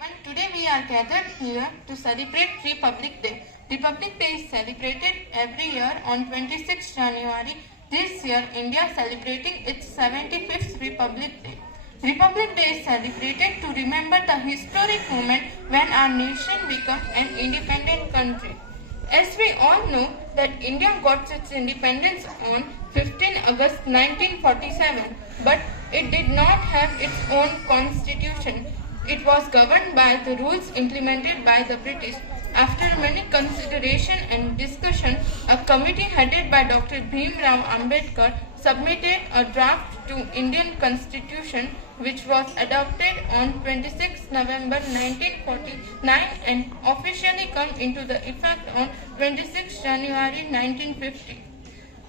everyone, today we are gathered here to celebrate Republic Day. Republic Day is celebrated every year on 26 January. This year, India is celebrating its 75th Republic Day. Republic Day is celebrated to remember the historic moment when our nation became an independent country. As we all know that India got its independence on 15 August 1947, but it did not have its own constitution. It was governed by the rules implemented by the British. After many consideration and discussion, a committee headed by Dr. Bhim Rao Ambedkar submitted a draft to Indian Constitution which was adopted on 26 November 1949 and officially come into the effect on 26 January 1950.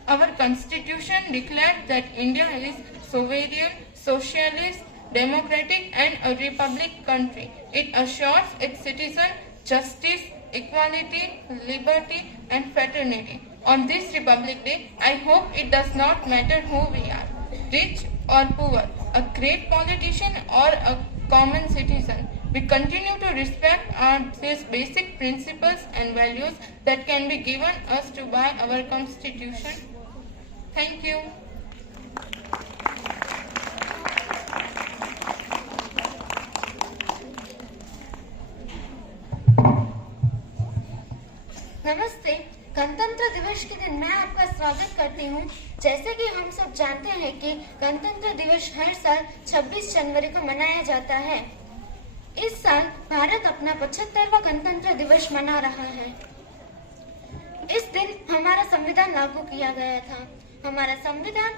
Our Constitution declared that India is sovereign, socialist, democratic and a republic country. It assures its citizens justice, equality, liberty and fraternity. On this Republic Day, I hope it does not matter who we are, rich or poor, a great politician or a common citizen. We continue to respect these basic principles and values that can be given us to by our Constitution. Thank you. नमस्ते। गणतंत्र दिवस के दिन मैं आपका स्वागत करती हूँ। जैसे कि हम सब जानते हैं कि गणतंत्र दिवस हर साल 26 जनवरी को मनाया जाता है। इस साल भारत अपना 75वां गणतंत्र दिवस मना रहा है। इस दिन हमारा संविधान लागू किया गया था। हमारा संविधान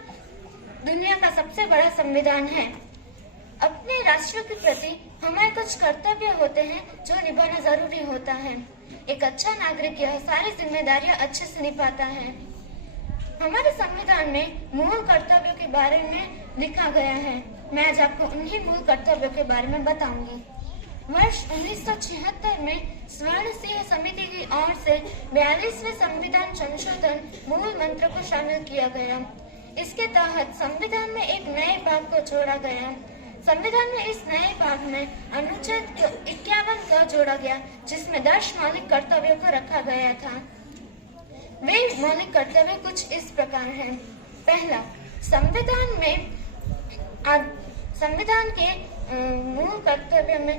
दुनिया का सबसे बड़ा संविधान है। अपने राष्ट्र के प्रति हमें कुछ कर्तव्य होते हैं जो निभाना जरूरी होता है। एक अच्छा नागरिक यह सारी जिम्मेदारियां अच्छे से निभाता है। हमारे संविधान में मूल कर्तव्यों के बारे में लिखा गया है। मैं आज आपको उन्हीं मूल कर्तव्यों के बारे में बताऊंगी। वर्ष 1976 में स्वर्ण सिंह समिति की ओर से 42वें संविधान संशोधन मूल मंत्र को शामिल किया गया। इसके तहत संविधान में एक नए भाग को जोड़ा गया। संविधान में इस नए भाग में अनुच्छेद 51 का जोड़ा गया, जिसमें 10 मौलिक कर्तव्यों को रखा गया था। वे मौलिक कर्तव्य कुछ इस प्रकार हैं। पहला, संविधान के मूल कर्तव्य में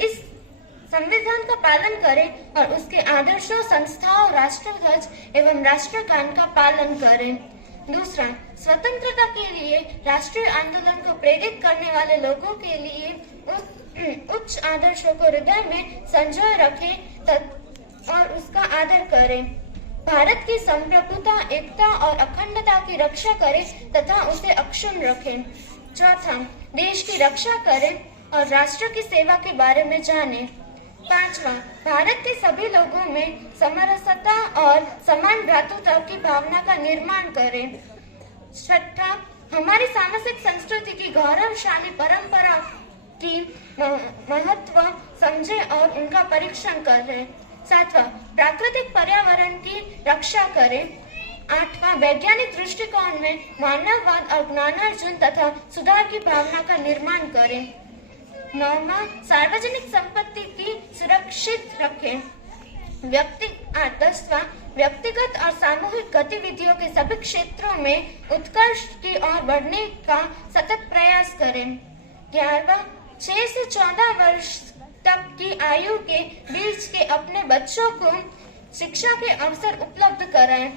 इस संविधान का पालन करें और उसके आदर्शों, संस्थाओं, राष्ट्रध्वज एवं राष्ट्रगान का पालन करें। दूसरा, स्वतंत्रता के लिए राष्ट्रीय आंदोलन को प्रेरित करने वाले लोगों के लिए उच्च आदर्शों को हृदय में संजोए रखें और उसका आदर करें। भारत की संप्रभुता, एकता और अखंडता की रक्षा करें तथा उसे अक्षुण्ण रखें। चौथा, देश की रक्षा करें और राष्ट्र की सेवा के बारे में जानें। पांचवा, भारत के सभी लोगों में समरसता और समान भ्रातृत्व की भावना का निर्माण करें। छठा, हमारी सामाजिक संस्कृति की गौरवशाली परंपरा की महत्व समझे और उनका परीक्षण करें। सातवां, प्राकृतिक पर्यावरण की रक्षा करें। आठवां, वैज्ञानिक दृष्टिकोण में मानववाद और ज्ञानार्जन तथा सुधार की भावना का निर्माण करें। नौवां, सार्वजनिक संपत्ति की सुरक्षित रखें। 10वां, व्यक्तिगत और सामूहिक गतिविधियों के सभी क्षेत्रों में उत्कर्ष की ओर बढ़ने का सतत प्रयास करें। 11वां, 6 से 14 वर्ष तक की आयु के बीच के अपने बच्चों को शिक्षा के अवसर उपलब्ध कराएं।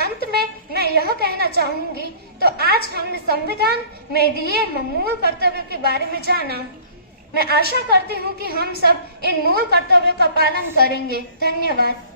अंत में मैं यह कहना चाहूंगी, तो आज हमने संविधान में दिए मूल कर्तव्यों के बारे में जाना। मैं आशा करती हूँ कि हम सब इन मूल कर्तव्यों का पालन करेंगे। धन्यवाद।